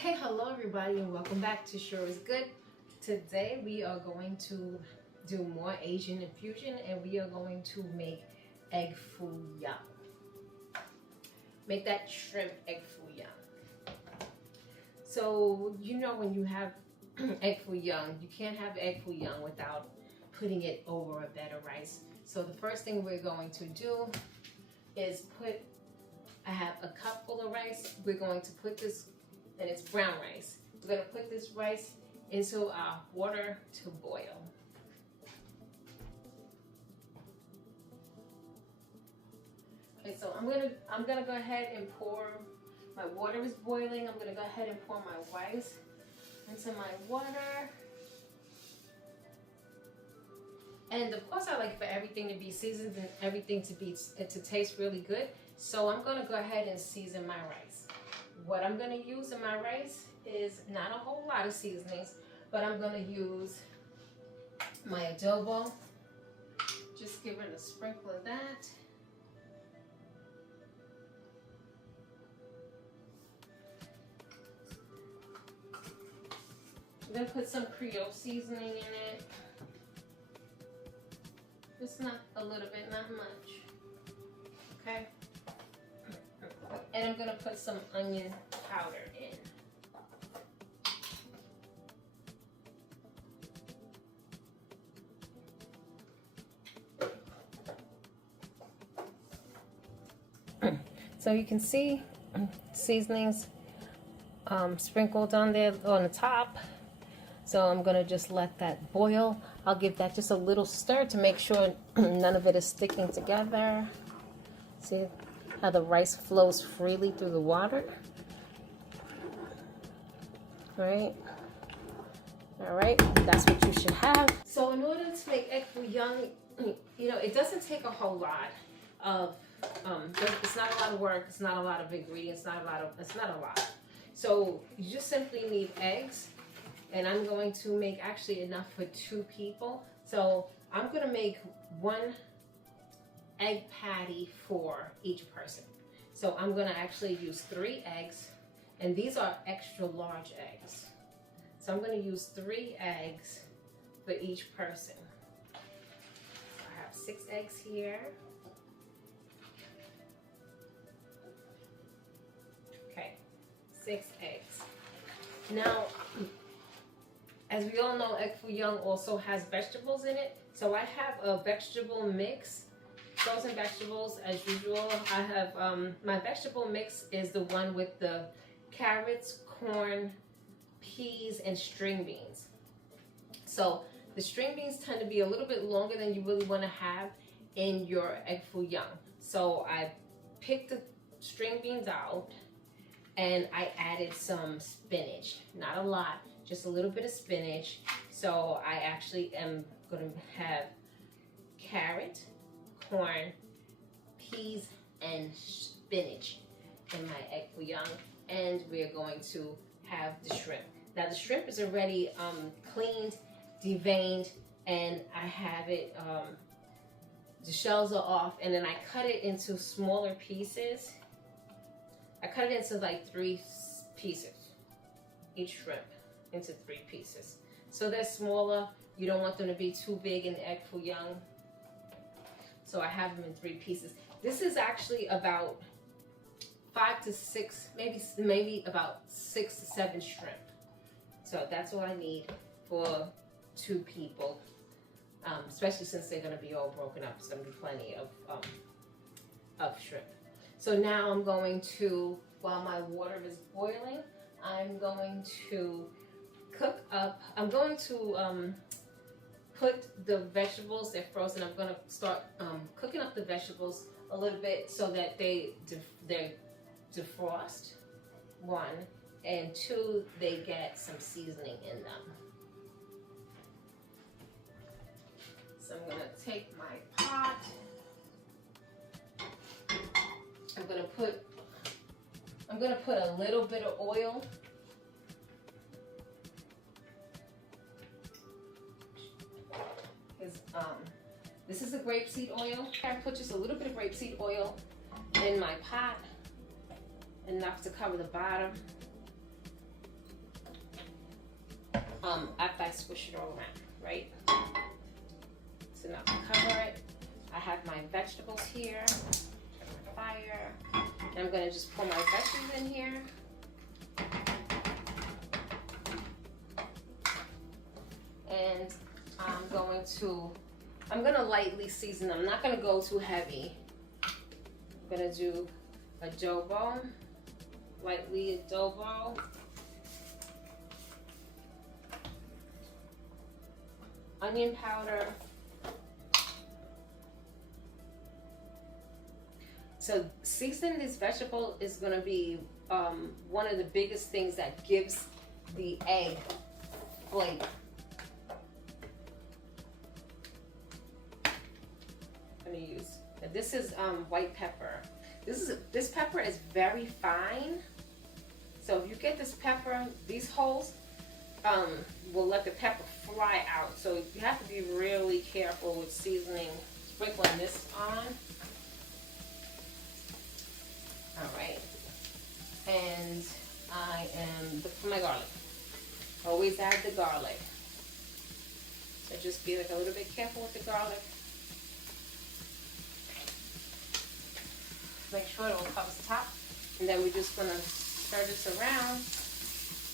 Okay, hello everybody and welcome back to Sure is Good. Today we are going to do more Asian infusion and we are going to make Egg Foo Young. Make that shrimp Egg Foo Young. So you know when you have Egg Foo Young, you can't have Egg Foo Young without putting it over a bed of rice. So the first thing we're going to do is I have a cup full of rice. We're going to put this, and it's brown rice. We're going to put this rice into our water to boil. Okay, so I'm gonna go ahead and pour. My water is boiling. I'm gonna go ahead and pour my rice into my water. And of course, I like for everything to be seasoned and everything to taste really good. So I'm gonna go ahead and season my rice. What I'm gonna use in my rice is not a whole lot of seasonings, but I'm gonna use my adobo. Just give it a sprinkle of that. I'm gonna put some Creole seasoning in it. Just not a little bit, not much. Okay? And I'm gonna put some onion powder in. So you can see seasonings sprinkled on there on the top. So I'm gonna just let that boil. I'll give that just a little stir to make sure none of it is sticking together. See how the rice flows freely through the water? All right, that's what you should have. So in order to make Egg Foo Young, it doesn't take a whole lot of, it's not a lot of work, it's not a lot of ingredients, it's not a lot. So you just simply need eggs, and I'm going to make actually enough for 2 people. So I'm gonna make 1 egg patty for each person. So I'm gonna actually use 3 eggs, and these are extra large eggs. So I'm gonna use 3 eggs for each person. So I have 6 eggs here. Okay, 6 eggs. Now, as we all know, Egg Foo Young also has vegetables in it. So I have a vegetable mix. Frozen vegetables as usual. I have my vegetable mix is the one with the carrots, corn, peas, and string beans. So the string beans tend to be a little bit longer than you really want to have in your Egg Foo Young. So I picked the string beans out and I added some spinach. Not a lot, just a little bit of spinach. So I actually am going to have carrot, corn, peas, and spinach in my Egg Foo Young, and we're going to have the shrimp. Now the shrimp is already cleaned, deveined, and I have it, the shells are off, and then I cut it into smaller pieces. I cut it into like 3 pieces, each shrimp into 3 pieces. So they're smaller. You don't want them to be too big in the Egg Foo Young. So I have them in 3 pieces. This is actually about 5 to 6, maybe about 6 to 7 shrimp. So that's all I need for 2 people, especially since they're gonna be all broken up. It's gonna be plenty of shrimp. So now I'm going to, while my water is boiling, I'm going to cook up, put the vegetables, they're frozen. I'm gonna start cooking up the vegetables a little bit so that they defrost, 1, and 2, they get some seasoning in them. So I'm gonna take my pot. I'm gonna put a little bit of oil. This is a grapeseed oil. I put just a little bit of grapeseed oil in my pot, enough to cover the bottom. after I squish it all around, right? So now to cover it, I have my vegetables here. Turn my fire. And I'm gonna just pour my veggies in here. And I'm gonna lightly season. I'm not gonna go too heavy. I'm gonna do adobo, lightly adobo. Onion powder. So seasoning this vegetable is gonna be one of the biggest things that gives the egg flavor. I'm gonna use, this is white pepper. This pepper is very fine. So if you get this pepper, these holes will let the pepper fly out. So you have to be really careful with seasoning, sprinkling this on. All right, and I am for my garlic. Always add the garlic. So just be like a little bit careful with the garlic. Make sure it all covers the top, and then we're just gonna stir this around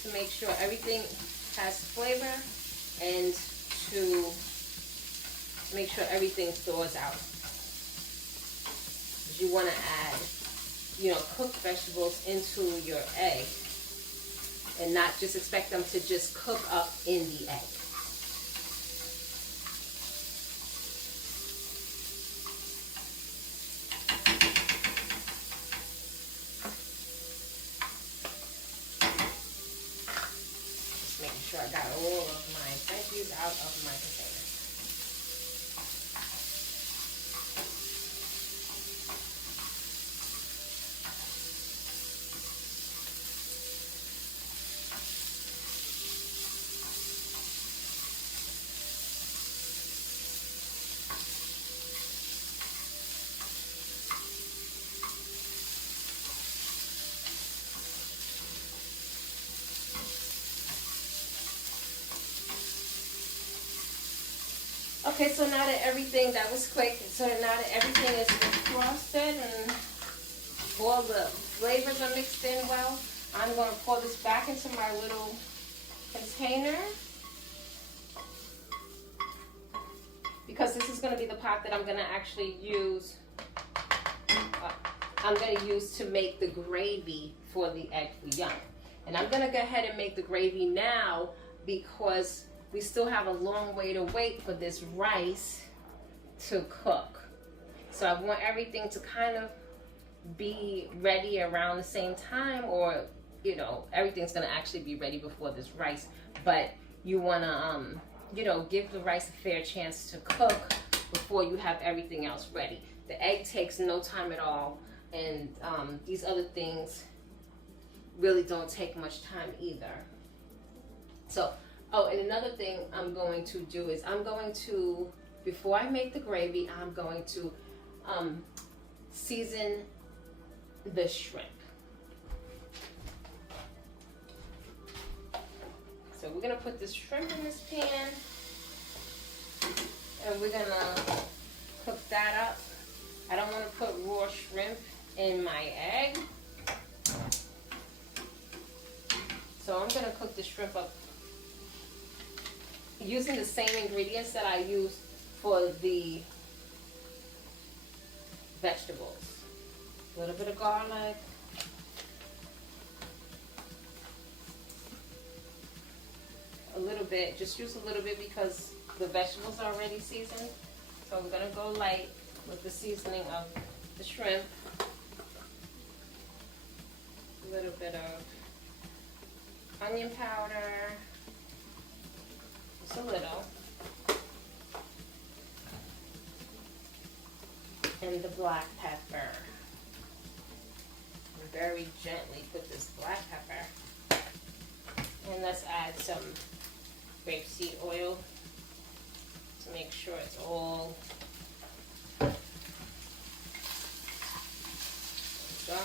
to make sure everything has flavor and to make sure everything thaws out. You want to add, cooked vegetables into your egg and not just expect them to just cook up in the egg. Just making sure I got all of my veggies out of my container. Okay, so now that everything, that was quick, so now that everything is frosted and all the flavors are mixed in well, I'm going to pour this back into my little container, because this is going to be the pot that I'm going to actually use. I'm going to use to make the gravy for the Egg Foo Young. And I'm going to go ahead and make the gravy now because we still have a long way to wait for this rice to cook. So I want everything to kind of be ready around the same time, or everything's gonna actually be ready before this rice. But you wanna give the rice a fair chance to cook before you have everything else ready. The egg takes no time at all, and these other things really don't take much time either. So, and another thing I'm going to do is before I make the gravy, I'm going to season the shrimp. So we're gonna put this shrimp in this pan, and we're gonna cook that up. I don't want to put raw shrimp in my egg, so I'm gonna cook the shrimp up using the same ingredients that I use for the vegetables. A little bit of garlic, a little bit, just use a little bit because the vegetables are already seasoned. So we're gonna go light with the seasoning of the shrimp. A little bit of onion powder, just a little. And the black pepper. And very gently put this black pepper. And let's add some grapeseed oil to make sure it's all. There we go.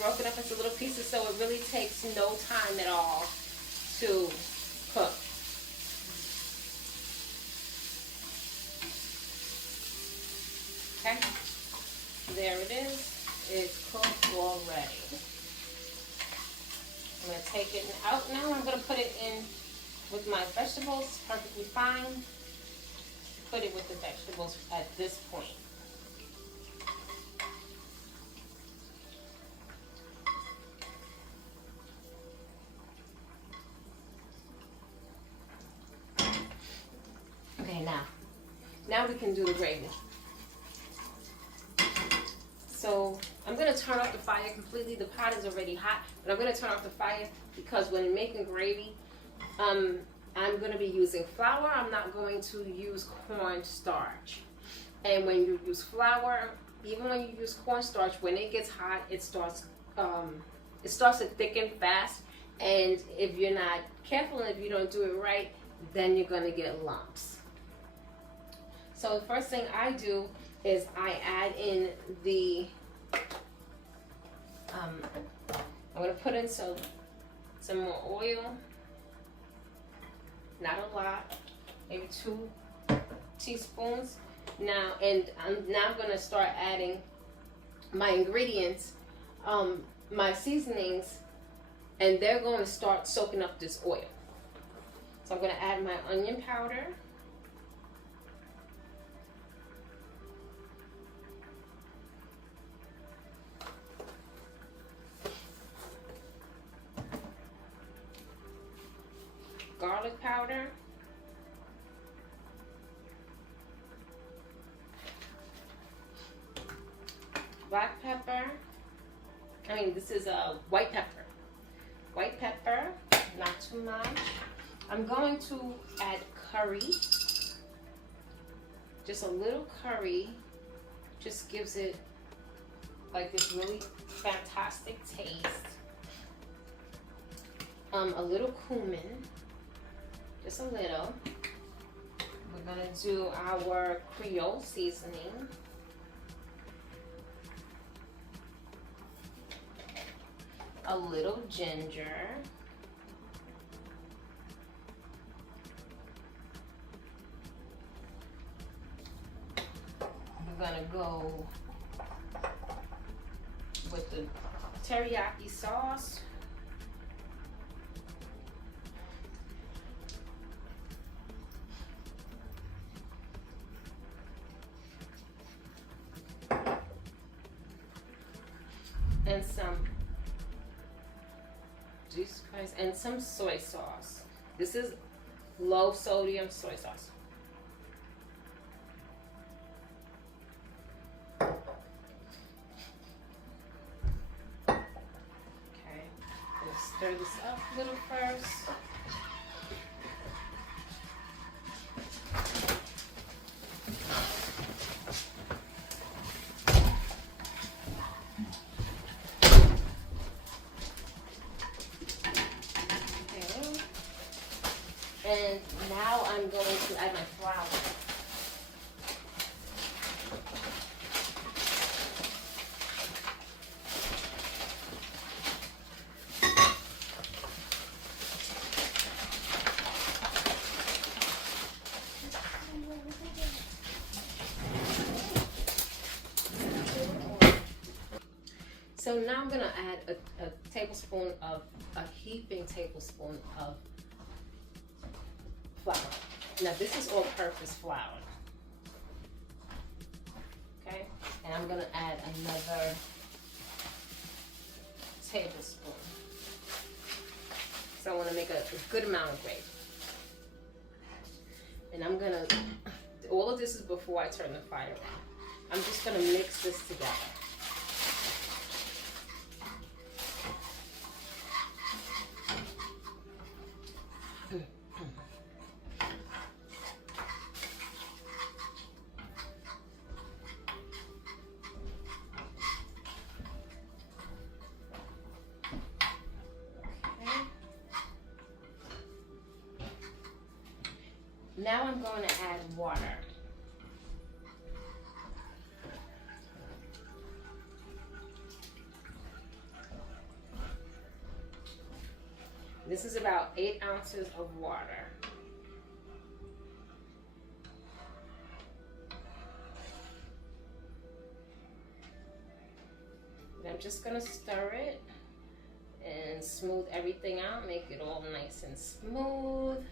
broken up into little pieces, so it really takes no time at all to cook. Okay, there it is. It's cooked already. I'm going to take it out now. I'm going to put it in with my vegetables, perfectly fine. Put it with the vegetables at this point. Okay, now we can do the gravy. So I'm going to turn off the fire completely. The pot is already hot, but I'm going to turn off the fire because when making gravy, I'm going to be using flour. I'm not going to use cornstarch. And when you use flour, even when you use cornstarch, when it gets hot, it starts to thicken fast. And if you're not careful and if you don't do it right, then you're going to get lumps. So the first thing I do is I add in the, I'm going to put in some more oil, not a lot, maybe 2 teaspoons. Now I'm going to start adding my ingredients, my seasonings, and they're going to start soaking up this oil. So I'm going to add my onion powder. Garlic powder, black pepper, this is a white pepper, not too much. I'm going to add curry, just a little curry, just gives it like this really fantastic taste. A little cumin. Just a little. We're going to do our Creole seasoning. A little ginger. We're going to go with the teriyaki sauce. And some soy sauce. This is low sodium soy sauce. Okay, let's stir this up a little first. And now I'm going to add my flour. So now I'm going to add a heaping tablespoon of flour. Now this is all-purpose flour. Okay, and I'm gonna add another tablespoon. So I want to make a good amount of gravy. And I'm gonna, all of this is before I turn the fire on. I'm just gonna mix this together. Now I'm going to add water. This is about 8 ounces of water. And I'm just gonna stir it and smooth everything out, make it all nice and smooth.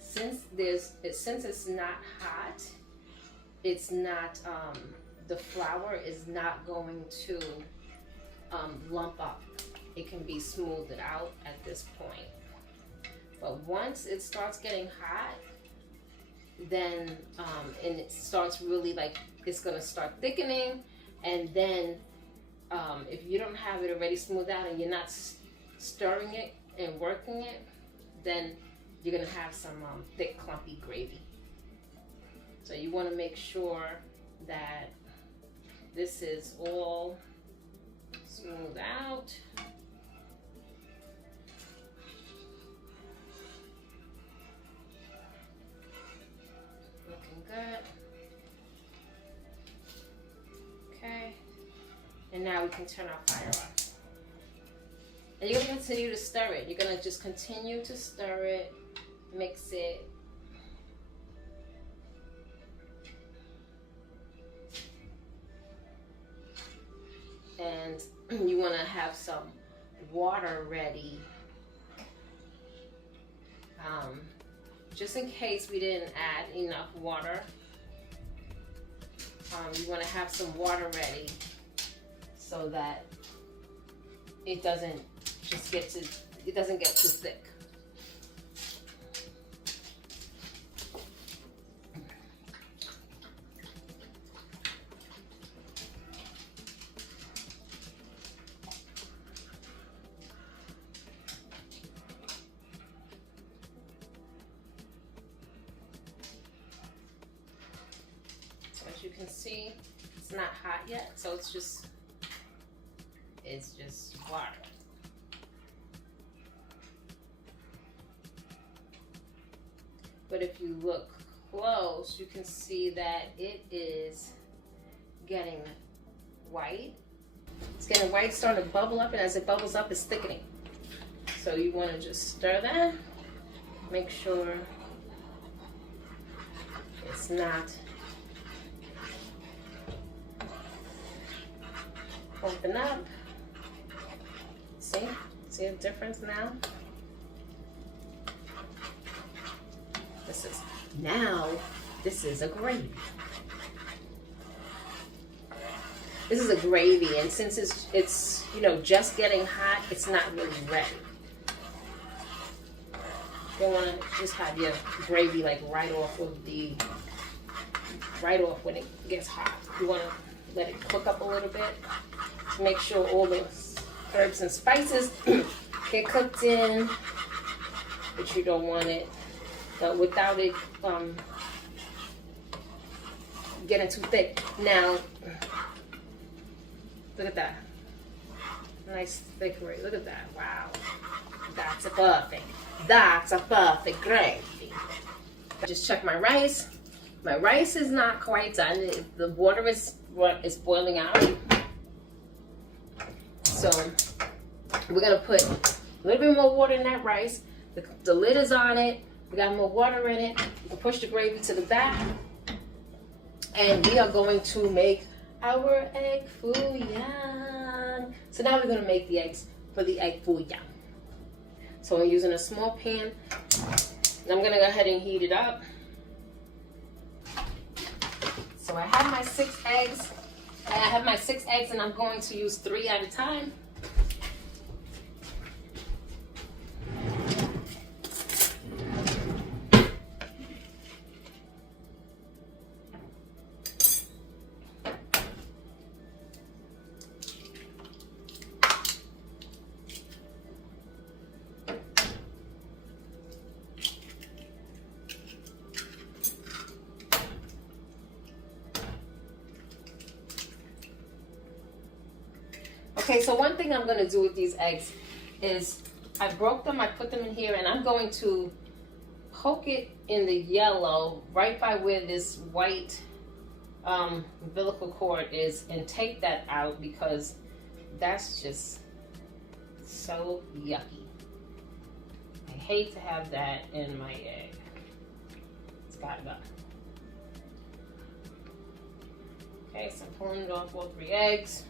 Since it's not hot, it's not the flour is not going to lump up. It can be smoothed out at this point. But once it starts getting hot, then and it starts really like it's gonna start thickening, and then if you don't have it already smoothed out and you're not stirring it and working it, then you're gonna have some thick clumpy gravy. So you want to make sure that this is all smoothed out. Looking good. Okay. And now we can turn our fire on. And you're going to continue to stir it. You're going to just continue to stir it, mix it. And you want to have some water ready, just in case we didn't add enough water. You want to have some water ready so that it doesn't get too thick. As you can see, it's not hot yet, so it's just water. But if you look close, you can see that it is getting white. It's getting white, starting to bubble up, and as it bubbles up, it's thickening. So you want to just stir that. Make sure it's not open up. See a difference now? This is a gravy. This is a gravy, and since it's just getting hot, it's not really ready. You don't want to just have your gravy like right off when it gets hot. You want to let it cook up a little bit to make sure all the herbs and spices get cooked in, but you don't want it without it getting too thick. Now, look at that. Nice thick gravy. Look at that. Wow. That's a perfect gravy. Just check my rice. My rice is not quite done. The water is boiling out. So we're gonna put a little bit more water in that rice. The lid is on it. We got more water in it. We can push the gravy to the back. And we are going to make our Egg Foo Young. So now we're gonna make the eggs for the Egg Foo Young. So I'm using a small pan. And I'm gonna go ahead and heat it up. So I have my 6 eggs. And I'm going to use 3 at a time. Okay, so one thing I'm going to do with these eggs is I broke them, I put them in here, and I'm going to poke it in the yellow right by where this white umbilical cord is and take that out, because that's just so yucky. I hate to have that in my egg. It's gotta go. Okay, so I'm pulling it off all 3 eggs.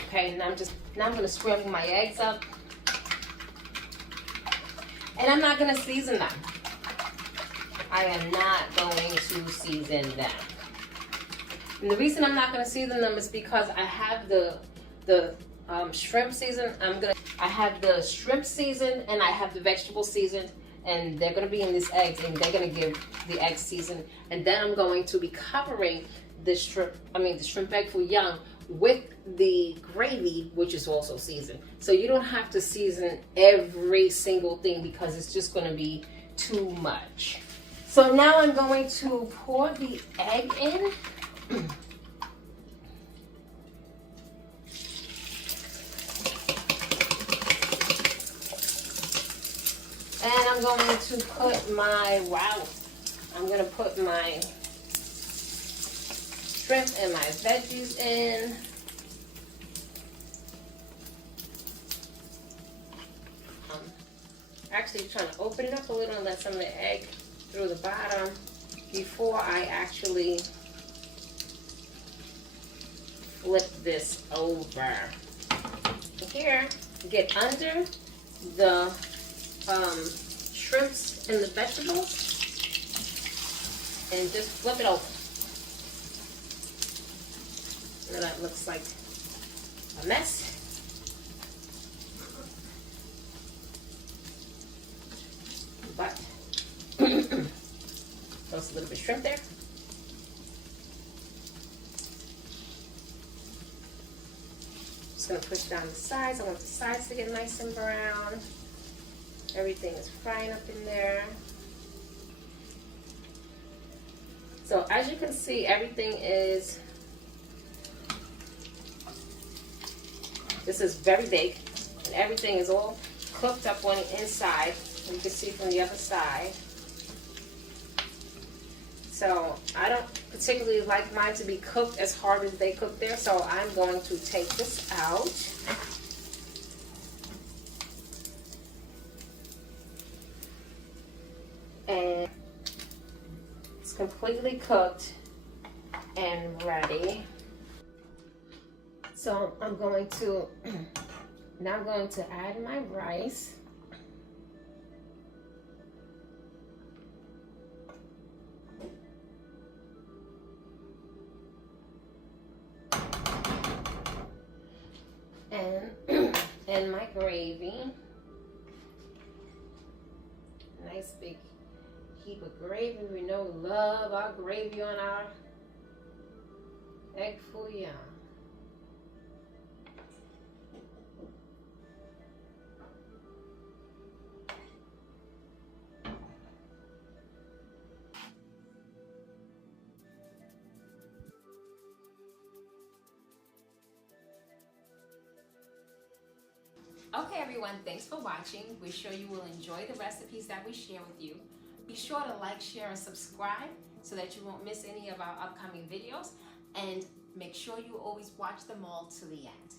Okay, now I'm gonna scramble my eggs up. And I'm not gonna season them. I am not going to season them. And the reason I'm not gonna season them is because I have the shrimp seasoned. I have the shrimp seasoned and I have the vegetable seasoned, and they're gonna be in these eggs, and they're gonna give the eggs seasoned. And then I'm going to be covering the shrimp Egg Foo Young with the gravy, which is also seasoned. So you don't have to season every single thing, because it's just gonna be too much. So now I'm going to pour the egg in. And I'm going to put my shrimp and my veggies in. Actually trying to open it up a little and let some of the egg through the bottom before I actually flip this over. Here, get under the shrimps and the vegetables and just flip it over. Now that looks like a mess. But toast a little bit of shrimp there. Just gonna push down the sides. I want the sides to get nice and brown. Everything is frying up in there. So as you can see, everything is, this is very big, and everything is all cooked up on the inside. You can see from the other side. So I don't particularly like mine to be cooked as hard as they cook there, so I'm going to take this out. And it's completely cooked and ready. So I'm going to add my rice. And my gravy. Nice big heap of gravy. We know we love our gravy on our Egg Foo Young. Okay everyone, thanks for watching. We're sure you will enjoy the recipes that we share with you. Be sure to like, share, and subscribe so that you won't miss any of our upcoming videos. And make sure you always watch them all to the end.